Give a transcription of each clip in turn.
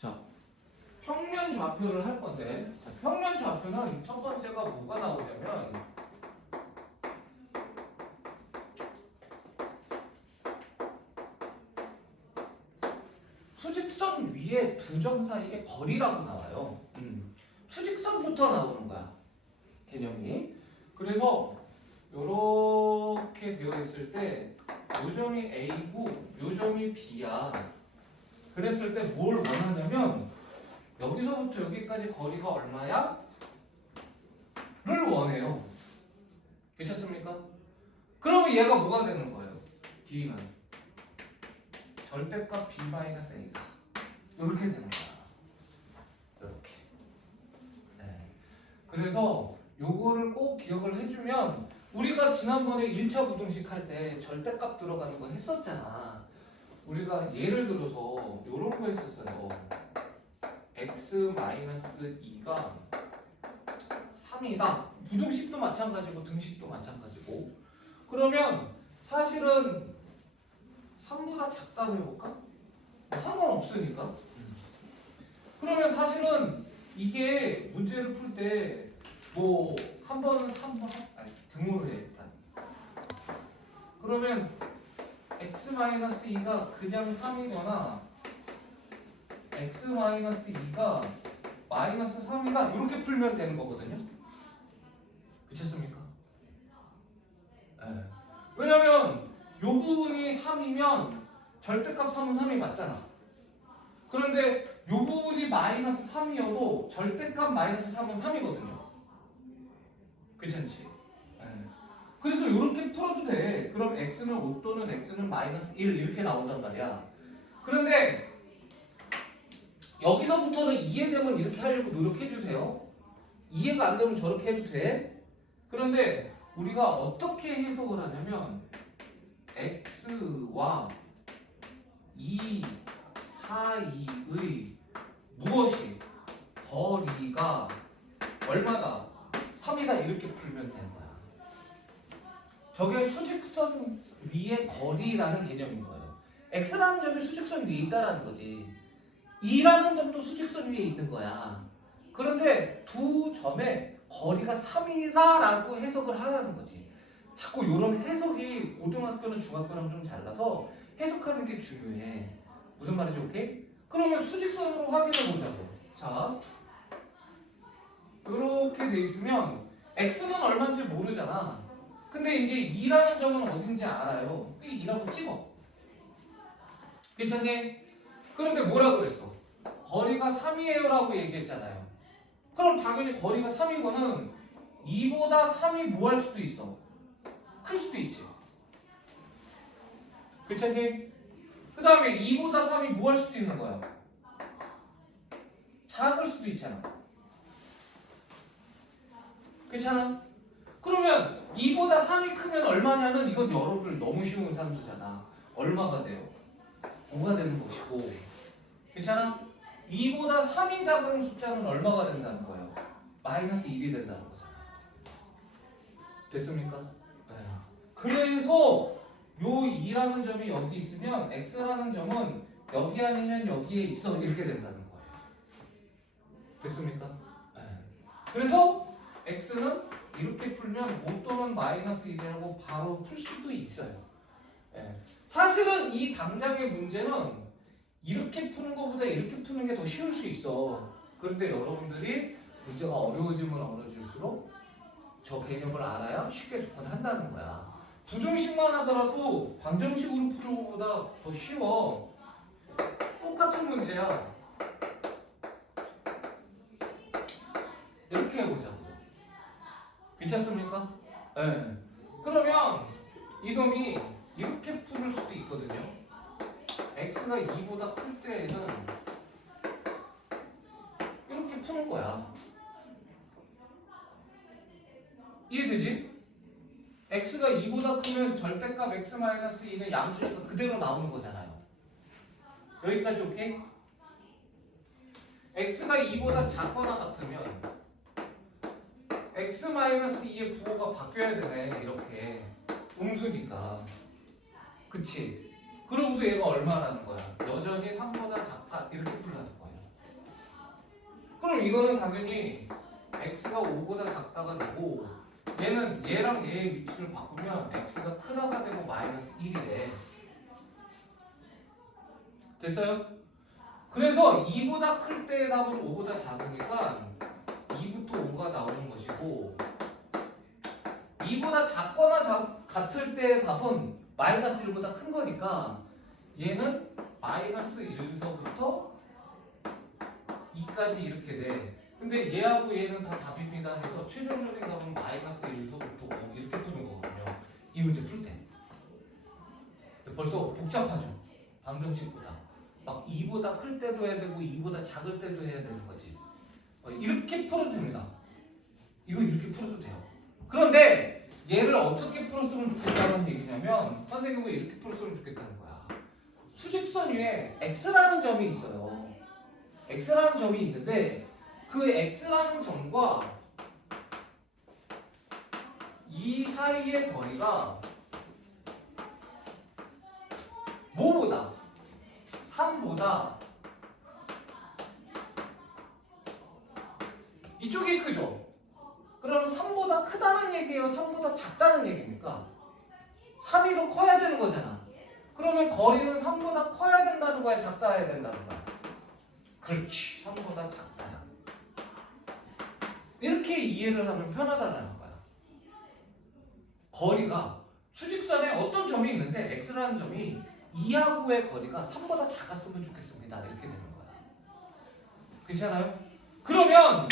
자, 평면 좌표를 할 건데, 자, 평면 좌표는 첫 번째가 뭐가 나오냐면, 수직선 위에 두 점 사이의 거리라고 나와요. 음. 수직선부터 나오는 거야. 개념이. 그래서 이렇게 되어 있을 때, 요 점이 A고, 요 점이 B야. 그랬을 때 뭘 원하냐면 여기서부터 여기까지 거리가 얼마야? 를 원해요. 괜찮습니까? 그러면 얘가 뭐가 되는 거예요? D는 절대값 B-A다. 이렇게 되는 거야. 이렇게. 네. 그래서 요거를 꼭 기억을 해주면 우리가 지난번에 1차 부등식 할 때 절대값 들어가는 거 했었잖아. 우리가 예를 들어서 이런 거 했었어요. x-2가 3이다. 부등식도 마찬가지고 등식도 마찬가지고. 그러면 사실은 3보다 작다고 해볼까? 뭐 상관없으니까. 그러면 사실은 이게 문제를 풀 때 뭐 한 번은 3번 아니 등으로 해 일단. 그러면 x-2가 그냥 3이거나 x-2가 마이너스 3이다 이렇게 풀면 되는 거거든요. 그렇습니까? 네. 왜냐면 요 부분이 3이면 절대값 3은 3이 맞잖아. 그런데 요 부분이 마이너스 3이어도 절대값 마이너스 3은 3이거든요. 괜찮지? 네. 그래서 이렇게 풀어도 돼. 그럼 x는 5 또는 x는 마이너스 1 이렇게 나온단 말이야. 그런데 여기서부터는 이해되면 이렇게 하려고 노력해 주세요. 이해가 안 되면 저렇게 해도 돼. 그런데 우리가 어떻게 해석을 하냐면 x와 이 사이의 무엇이 거리가 얼마다 3이다 이렇게 풀면 되는 거야. 저게 수직선 위의 거리라는 개념인 거예요. x라는 점이 수직선 위에 있다라는 거지. 2라는 점도 수직선 위에 있는 거야. 그런데 두 점의 거리가 3이다라고 해석을 하라는 거지. 자꾸 이런 해석이 고등학교는 중학교랑 좀 달라서 해석하는 게 중요해. 무슨 말이지, 오케이? 그러면 수직선으로 확인해 보자고. 자, 이렇게 돼 있으면 x는 얼마인지 모르잖아. 근데 이제 2라는 점은 어딘지 알아요. 2라고 찍어. 괜찮니? 그런데 뭐라 그랬어? 거리가 3이에요 라고 얘기했잖아요. 그럼 당연히 거리가 3인 거는 2보다 3이 뭐 할 수도 있어? 클 수도 있지. 괜찮니? 그 다음에 2보다 3이 뭐 할 수도 있는 거야? 작을 수도 있잖아. 괜찮아? 그러면 2보다 3이 크면 얼마냐는 이건 여러분들 너무 쉬운 산수잖아. 얼마가 돼요? 5가 되는 것이고. 괜찮아? 2보다 3이 작은 숫자는 얼마가 된다는 거예요? 마이너스 1이 된다는 거잖아. 됐습니까? 네. 그래서 요 2라는 점이 여기 있으면 x라는 점은 여기 아니면 여기에 있어 이렇게 된다는 거예요. 됐습니까? 네. 그래서 x는 이렇게 풀면 5 또는 마이너스 1이라고 바로 풀 수도 있어요. 예. 사실은 이 당장의 문제는 이렇게 푸는 것보다 이렇게 푸는 게 더 쉬울 수 있어. 그런데 여러분들이 문제가 어려워지면 어려질수록 저 개념을 알아야 쉽게 접근한다는 거야. 부정식만 하더라도 방정식으로 푸는 것보다 더 쉬워. 똑같은 문제야. 이렇게 해보자고. 괜찮습니까? 네. 그러면 이놈이 이렇게 풀을 수도 있거든요. x가 2보다 클 때에는 이렇게 푸는 거야. 이해되지? x가 2보다 크면 절대값 x-2는 양수니까 그대로 나오는 거잖아요. 여기까지 오케이? x가 2보다 작거나 같으면 x-2의 부호가 바뀌어야 되네 이렇게 음수니까 그치? 그러고서 얘가 얼마라는 거야? 여전히 3보다 작다 이렇게 풀라는 거야 그럼 이거는 당연히 x가 5보다 작다가 되고 얘는 얘랑 얘의 위치를 바꾸면 x가 크다가 되고 마이너스 1이 돼. 됐어요? 그래서 2보다 클 때의 답은 5보다 작으니까 2부터 5가 나오는 것 이고 2보다 작거나 작, 같을 때의 답은 마이너스 1보다 큰 거니까 얘는 마이너스 1서부터 2까지 이렇게 돼. 근데 얘하고 얘는 다 답입니다 해서 최종적인 답은 마이너스 1서부터 5 이렇게 푸는 거거든요. 이 문제 풀 때. 벌써 복잡하죠. 방정식보다. 막 2보다 클 때도 해야 되고 2보다 작을 때도 해야 되는 거지. 어, 이렇게 풀어도 됩니다. 이거 이렇게 풀어도 돼요. 그런데 얘를 어떻게 풀었으면 좋겠다는 얘기냐면 선생님은 이렇게 풀었으면 좋겠다는 거야. 수직선 위에 x라는 점이 있어요. x라는 점이 있는데 그 x라는 점과 이 사이의 거리가 뭐보다 3보다 이쪽이 크죠? 그럼 3보다 크다는 얘기예요? 3보다 작다는 얘기입니까? 3이 더 커야 되는 거잖아. 그러면 거리는 3보다 커야 된다는 거야? 작다 해야 된다는 거야? 그렇지. 3보다 작다야. 이렇게 이해를 하면 편하다는 거야. 거리가 수직선에 어떤 점이 있는데 x라는 점이 2하고의 거리가 3보다 작았으면 좋겠습니다. 이렇게 되는 거야. 괜찮아요? 그러면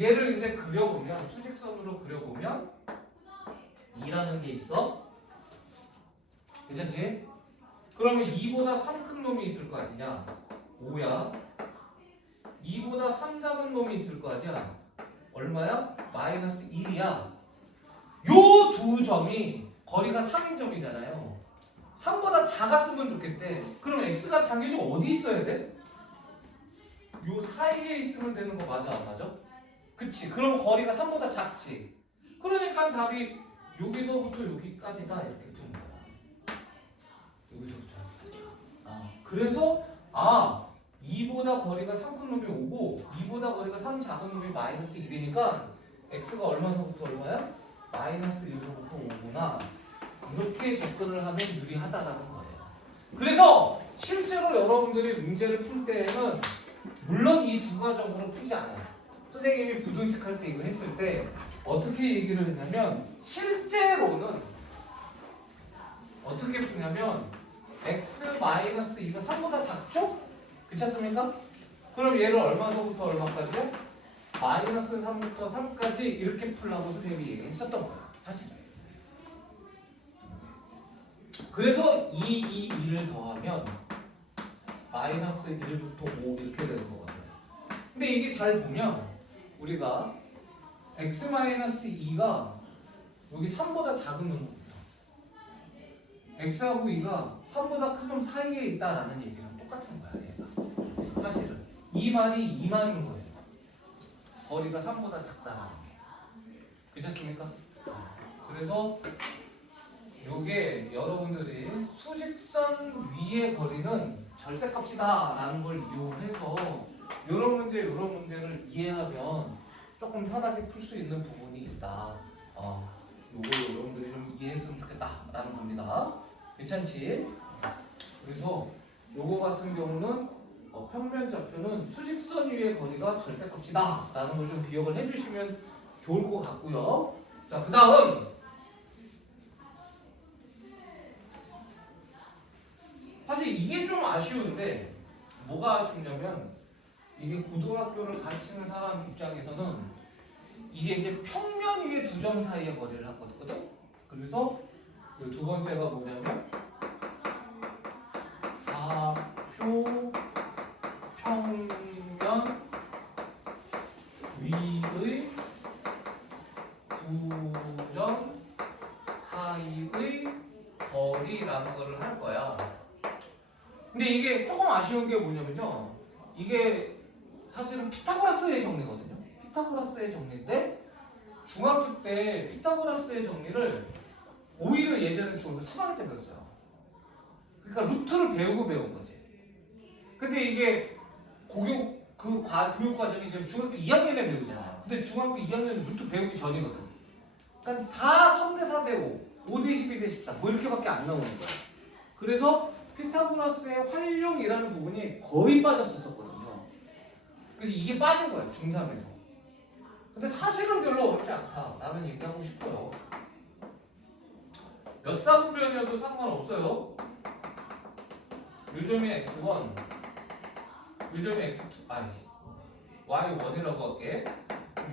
얘를 이제 그려보면 수직선으로 그려보면 2라는 게 있어. 괜찮지? 그러면 2보다 3 큰 놈이 있을 거 아니냐? 5야. 2보다 3 작은 놈이 있을 거 아니야? 얼마야? 마이너스 1이야. 요 두 점이 거리가 3인 점이잖아요. 3보다 작았으면 좋겠대. 그럼 x가 당연히 어디 있어야 돼? 요 사이에 있으면 되는 거 맞아 안 맞아? 그치. 그럼 거리가 3보다 작지. 그러니까 답이 여기서부터 여기까지다 이렇게 푸는 거야. 여기서부터 여기까지. 아, 그래서 아 2보다 거리가 3 큰 놈이 5고 2보다 거리가 3 작은 놈이 마이너스 1이니까 x가 얼마서부터 얼마야? 마이너스 1서부터 5구나. 이렇게 접근을 하면 유리하다라는 거예요. 그래서 실제로 여러분들이 문제를 풀 때에는 물론 이두 과정으로 풀지 않아요. 선생님이 부등식 할때 이거 했을 때 어떻게 얘기를 했냐면 실제로는 어떻게 푸냐면 x 마이너스 2가 3보다 작죠? 괜찮습니까? 그럼 얘를 얼마서부터 얼마까지요? 마이너스 3부터 3까지 이렇게 풀라고 선생님이 얘기했었던 거예요. 사실. 그래서 2, 2, 2를 더하면 마이너스 1부터 5 이렇게 되는 거거든요. 근데 이게 잘 보면 우리가 x 마이너스 2가 여기 3보다 작은 놈부터 x하고 2가 3보다 큰 놈 사이에 있다라는 얘기는 똑같은 거야 얘가. 사실은. 이 말이 이 말인 거예요. 거리가 3보다 작다라는 게. 괜찮습니까? 그래서 요게 여러분들이 수직선 위의 거리는 절대값이다 라는 걸 이용해서 이런 문제 이런 문제를 이해하면 조금 편하게 풀 수 있는 부분이 있다. 어, 요거 여러분들이 좀 이해했으면 좋겠다라는 겁니다. 괜찮지? 그래서 요거 같은 경우는 어, 평면 좌표는 수직선 위의 거리가 절대값이다 라는 걸 좀 기억을 해주시면 좋을 것 같고요. 자, 그 다음 사실 이게 좀 아쉬운데 뭐가 아쉽냐면 이게 고등학교를 가르치는 사람 입장에서는 이게 이제 평면 위에 두 점 사이의 거리를 하거든. 그래서 그 두 번째가 뭐냐면 좌표 평면 위의 두 점 사이의 거리라는 거를 할 거야. 근데 이게 조금 아쉬운 게 뭐냐면요. 이게 사실은 피타고라스의 정리거든요. 피타고라스의 정리인데 중학교 때 피타고라스의 정리를 오히려 예전에 중학교 3학년 때 배웠어요. 그러니까 루트를 배우고 배운 거지. 근데 이게 고교 그 과, 교육 과정이 지금 중학교 2학년에 배우잖아요. 근데 중학교 2학년은 루트 배우기 전이거든. 그러니까 다 3대 4대 5, 5대 12대 14, 뭐 이렇게밖에 안 나오는 거야. 그래서 피타고라스의 활용이라는 부분이 거의 빠졌었거든요. 그래서 이게 빠진 거야, 중3에서. 근데 사실은 별로 어렵지 않다라는 얘기하고 싶어요. 몇 사분면이어도 상관없어요. 요점이 x1, 요점이 x2, 아니 y1이라고 할게.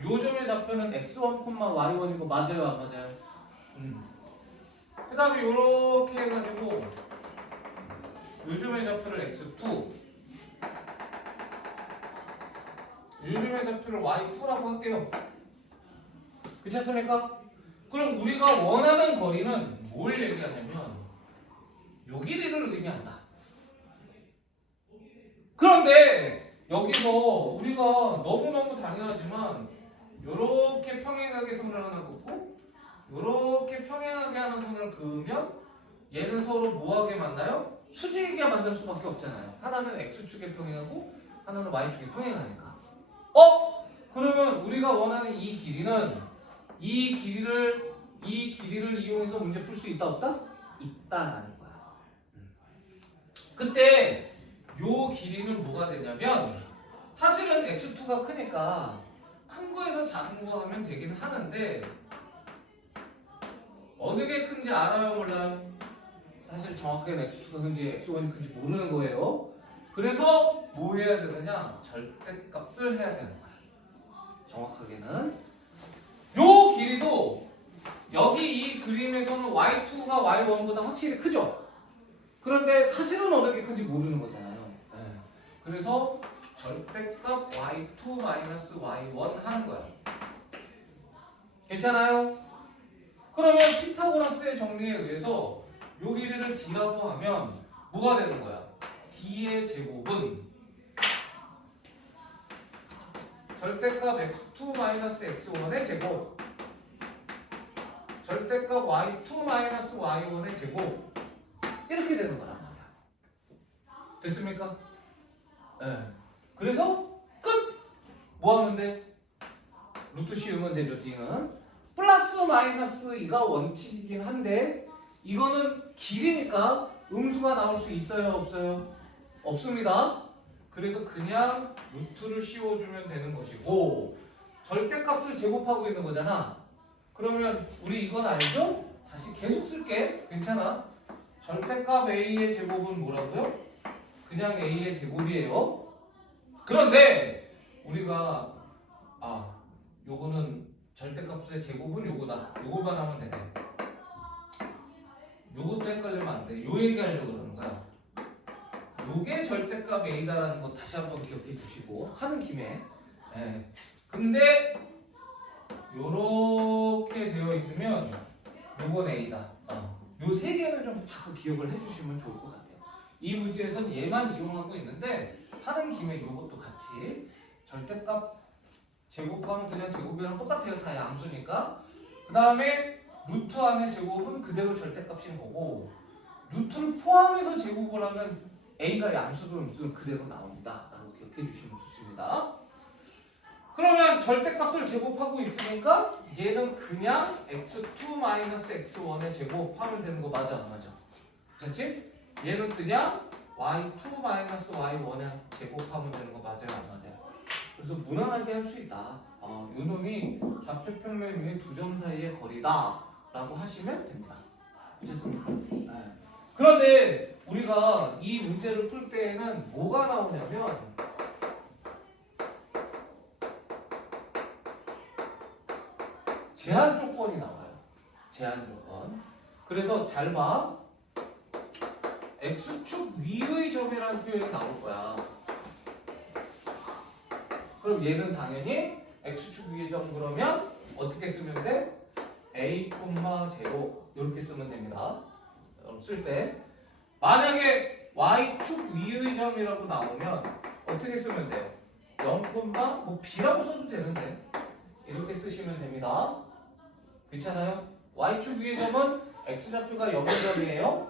요점의 좌표는 x1, y1이고 맞아요, 안 맞아요? 음. 그 다음에 요렇게 해가지고 요즘의 좌표를 x2 요즘의 좌표를 y2라고 할게요 않습니까? 그럼 우리가 원하는 거리는 뭘 얘기하냐면 요 길이를 의미한다 그런데 여기서 우리가 너무너무 당연하지만 요렇게 평행하게 선을 하나 긋고 요렇게 평행하게 하는 선을 그으면 얘는 서로 뭐하게 만나요? 수직이게 만날 수밖에 없잖아요. 하나는 x축에 평행하고 하나는 y축에 평행하니까. 어? 그러면 우리가 원하는 이 길이는 이 길이를 이 길이를 이용해서 문제 풀 수 있다 없다? 있다라는 거야. 음. 그때 요 길이는 뭐가 되냐면 사실은 x2가 크니까 큰 거에서 작은 거 하면 되긴 하는데 어느 게 큰지 알아요 몰라요? 사실 정확하게 x2가 큰지 x1이 큰지 모르는 거예요. 그래서 뭐 해야 되느냐? 절대값을 해야 되는 거야. 정확하게는 요 길이도 여기 이 그림에서는 y2가 y1보다 확실히 크죠? 그런데 사실은 어느 게 큰지 모르는 거잖아요. 네. 그래서 절대값 y2 y1 하는 거야. 괜찮아요? 그러면 피타고라스의 정리에 의해서 요 길이를 d라고 하면 뭐가 되는 거야? D의 제곱은 절대값 x2 x1의 제곱 절대값 y2 y1의 제곱 이렇게 되는 거란 말이야. 됐습니까? 네. 그래서 끝! 뭐 하면 돼? 루트 씌우면 되죠, d는. 플러스 마이너스 2가 원칙이긴 한데 이거는 길이니까 음수가 나올 수 있어요, 없어요? 없습니다. 그래서 그냥 루트를 씌워주면 되는 것이고 절대값을 제곱하고 있는 거잖아. 그러면 우리 이건 알죠? 다시 계속 쓸게. 괜찮아. 절대값 a의 제곱은 뭐라고요? 그냥 a의 제곱이에요. 그런데 우리가 아 요거는 절대값의 제곱은 요거다. 요거만 하면 되네. 요것도 헷갈리면 안 돼. 요 얘기하려고. 요게 절대값 a다라는 거 다시 한번 기억해 주시고 하는 김에. 예. 근데 요렇게 되어 있으면 요건 a다. 어. 요세 개는 좀 자꾸 기억을 해 주시면 좋을 것 같아요. 이 문제에선 얘만 이용하고 있는데 하는 김에 요것도 같이 절대값 제곱하면 그냥 제곱이랑 똑같아요. 다 양수니까. 그 다음에 루트 안의 제곱은 그대로 절대값인 거고 루트를 포함해서 제곱을 하면 a가 양수든 무슨 그대로 나옵니다. 라고 기억해 주시면 좋습니다. 그러면 절대값을 제곱하고 있으니까 얘는 그냥 x2 x1의 제곱하면 되는 거 맞아 안 맞아? 그렇지? 얘는 그냥 y2 y1의 제곱하면 되는 거 맞아요 안 맞아요? 그래서 무난하게 할 수 있다. 어, 요 놈이 좌표 평면 위에 두 점 사이의 거리다 라고 하시면 됩니다. 괜찮습니까? 네. 그런데 우리가 이 문제를 풀 때에는 뭐가 나오냐면 제한 조건이 나와요. 제한 조건. 그래서 잘 봐. x축 위의 점이라는 표현이 나올 거야. 그럼 얘는 당연히 x축 위의 점 그러면 어떻게 쓰면 돼? a, 제로 이렇게 쓰면 됩니다. 쓸 때 만약에 y축 위의 점이라고 나오면 어떻게 쓰면 돼요? 0, 뭐 b라고 써도 되는데 이렇게 쓰시면 됩니다. 괜찮아요? y축 위의 점은 x좌표가 0점이에요.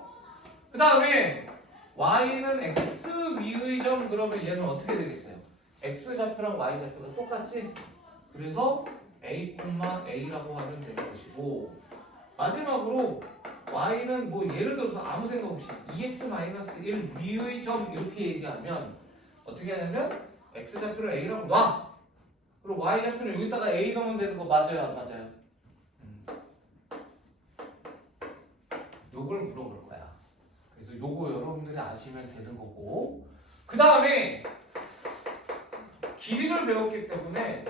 그 다음에 y는 x 위의 점 그러면 얘는 어떻게 되겠어요? x 좌표랑 y 좌표가 똑같지? 그래서 a, a라고 하면 되는 것이고 마지막으로 y는 뭐 예를 들어서 아무 생각 없이 2x-1 위의 점 이렇게 얘기하면 어떻게 하냐면 x 좌표를 a라고 놔 그리고 y 좌표는 여기다가 a 넣으면 되는 거 맞아요 안 맞아요? 음. 요걸 물어볼 거야 그래서 요거 여러분들이 아시면 되는 거고 그 다음에 길이를 배웠기 때문에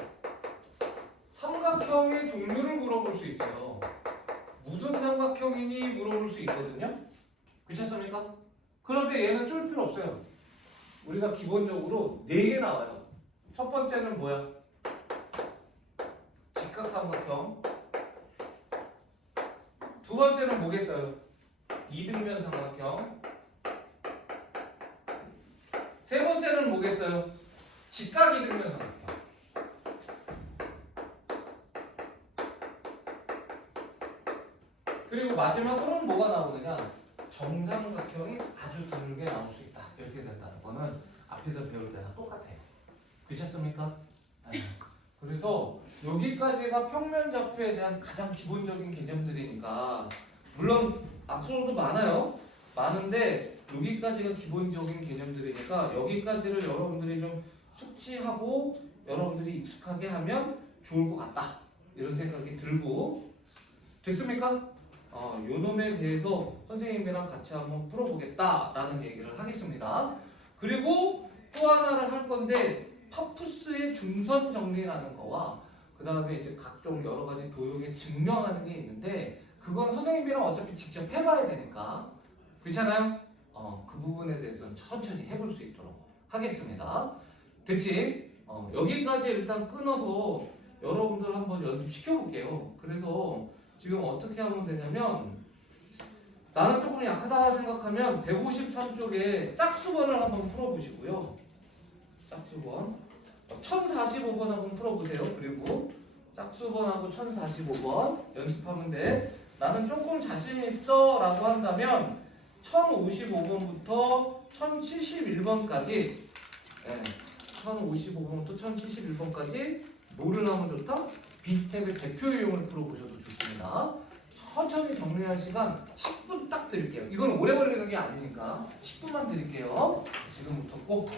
삼각형의 종류를 물어볼 수 있어요. 삼각형이니 물어볼 수 있거든요. 괜찮습니까? 그런데 얘는 쫄 필요 없어요. 우리가 기본적으로 네 개 나와요. 첫 번째는 뭐야? 직각삼각형. 두 번째는 뭐겠어요? 이등변 삼각형. 세 번째는 뭐겠어요? 직각 이등변 삼각형. 그리고 마지막으로는 뭐가 나오느냐? 정삼각형이 아주 드물게 나올 수 있다. 이렇게 된다는 거는 앞에서 배울 때랑 똑같아요. 괜찮습니까? 네. 그래서 여기까지가 평면 좌표에 대한 가장 기본적인 개념들이니까 물론 앞으로도 많아요. 많은데 여기까지가 기본적인 개념들이니까 여기까지를 여러분들이 좀 숙지하고 여러분들이 익숙하게 하면 좋을 것 같다. 이런 생각이 들고 됐습니까? 어, 요 놈에 대해서 선생님이랑 같이 한번 풀어보겠다라는 얘기를 하겠습니다. 그리고 또 하나를 할 건데 파푸스의 중선 정리라는 거와 그 다음에 이제 각종 여러 가지 도형에 증명하는 게 있는데 그건 선생님이랑 어차피 직접 해봐야 되니까 괜찮아요? 어, 그 부분에 대해서는 천천히 해볼 수 있도록 하겠습니다. 됐지? 어, 여기까지 일단 끊어서 여러분들 한번 연습시켜 볼게요. 그래서 지금 어떻게 하면 되냐면 나는 조금 약하다 생각하면 153쪽에 짝수번을 한번 풀어보시고요. 짝수번 1045번 한번 풀어보세요. 그리고 짝수번하고 1045번 연습하면 돼. 나는 조금 자신 있어 라고 한다면 1055번부터 1071번까지 예, 1055번부터 1071번까지 뭐를 하면 좋다? 비스텝의 대표 유형을 풀어보셔도 좋습니다. 천천히 정리할 시간 10분 딱 드릴게요. 이건 오래 걸리는 게 아니니까 10분만 드릴게요. 지금부터 꼭.